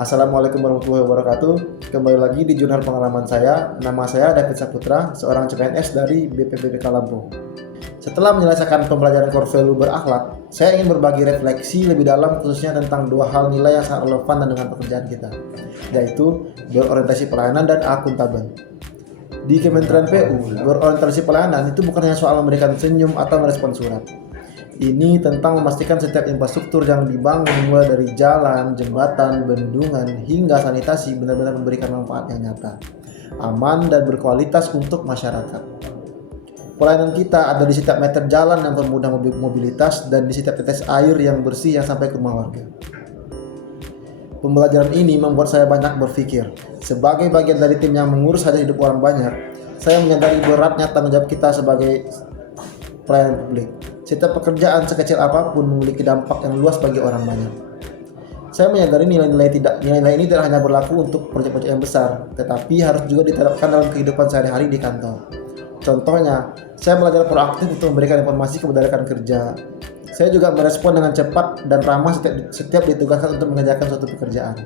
Assalamualaikum warahmatullahi wabarakatuh. Kembali lagi di jurnal pengalaman saya. Nama saya David Saputra, seorang CPNS dari BPBPK Lampung. Setelah menyelesaikan pembelajaran core value berakhlak, saya ingin berbagi refleksi lebih dalam khususnya tentang dua hal nilai yang sangat relevan dengan pekerjaan kita, yaitu berorientasi pelayanan dan akuntabel. Di Kementerian PU, berorientasi pelayanan itu bukan hanya soal memberikan senyum atau merespon surat. Ini tentang memastikan setiap infrastruktur yang dibangun mulai dari jalan, jembatan, bendungan, hingga sanitasi benar-benar memberikan manfaat yang nyata, aman, dan berkualitas untuk masyarakat. Pelayanan kita ada di setiap meter jalan yang mempermudah mobilitas dan di setiap tetes air yang bersih yang sampai ke rumah warga. Pembelajaran ini membuat saya banyak berpikir. Sebagai bagian dari tim yang mengurus hajat hidup orang banyak, saya menyadari beratnya tanggung jawab kita sebagai pelayan publik. Setiap pekerjaan sekecil apapun memiliki dampak yang luas bagi orang banyak. Saya menyadari nilai-nilai ini tidak hanya berlaku untuk proyek-proyek yang besar, tetapi harus juga diterapkan dalam kehidupan sehari-hari di kantor. Contohnya, saya belajar proaktif untuk memberikan informasi kepada rekan kerja. Saya juga merespon dengan cepat dan ramah setiap ditugaskan untuk mengerjakan suatu pekerjaan.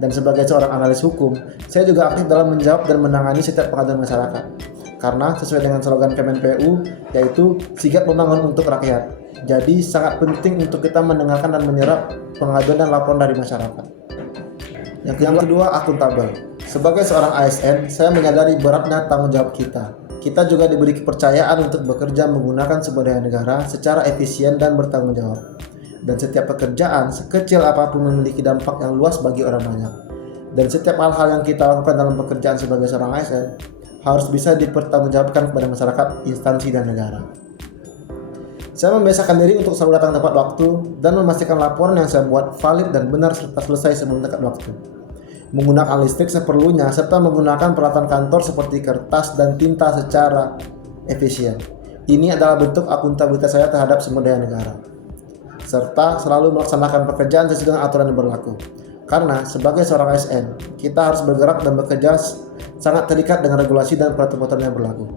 Dan sebagai seorang analis hukum, saya juga aktif dalam menjawab dan menangani setiap pengaduan masyarakat. Karena sesuai dengan slogan Kemen PU, yaitu sigap membangun untuk rakyat. Jadi sangat penting untuk kita mendengarkan dan menyerap pengaduan dan laporan dari masyarakat. Yang kedua, akuntabel. Sebagai seorang ASN, saya menyadari beratnya tanggung jawab kita. Kita juga diberi kepercayaan untuk bekerja menggunakan sumber daya negara secara efisien dan bertanggung jawab. Dan setiap pekerjaan, sekecil apapun memiliki dampak yang luas bagi orang banyak. Dan setiap hal-hal yang kita lakukan dalam pekerjaan sebagai seorang ASN harus bisa dipertanggungjawabkan kepada masyarakat, instansi, dan negara. Saya membiasakan diri untuk selalu datang tepat waktu dan memastikan laporan yang saya buat valid dan benar serta selesai sebelum tepat waktu. Menggunakan listrik seperlunya serta menggunakan peralatan kantor seperti kertas dan tinta secara efisien. Ini adalah bentuk akuntabilitas saya terhadap sumber daya negara. Serta selalu melaksanakan pekerjaan sesuai dengan aturan yang berlaku. Karena sebagai seorang ASN, kita harus bergerak dan bekerja sangat terikat dengan regulasi dan peraturan yang berlaku.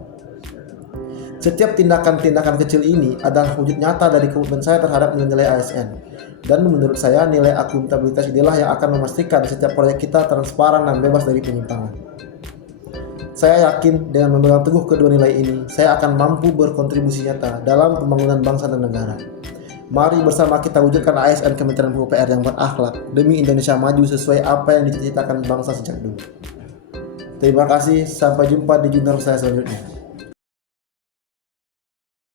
Setiap tindakan-tindakan kecil ini adalah wujud nyata dari komitmen saya terhadap nilai-nilai ASN. Dan menurut saya nilai akuntabilitas inilah yang akan memastikan setiap proyek kita transparan dan bebas dari penyimpangan. Saya yakin dengan memegang teguh kedua nilai ini, saya akan mampu berkontribusi nyata dalam pembangunan bangsa dan negara. Mari bersama kita wujudkan ASN Kementerian PUPR yang berakhlak demi Indonesia maju sesuai apa yang dicita-citakan bangsa sejak dulu. Terima kasih, sampai jumpa di jurnal saya selanjutnya.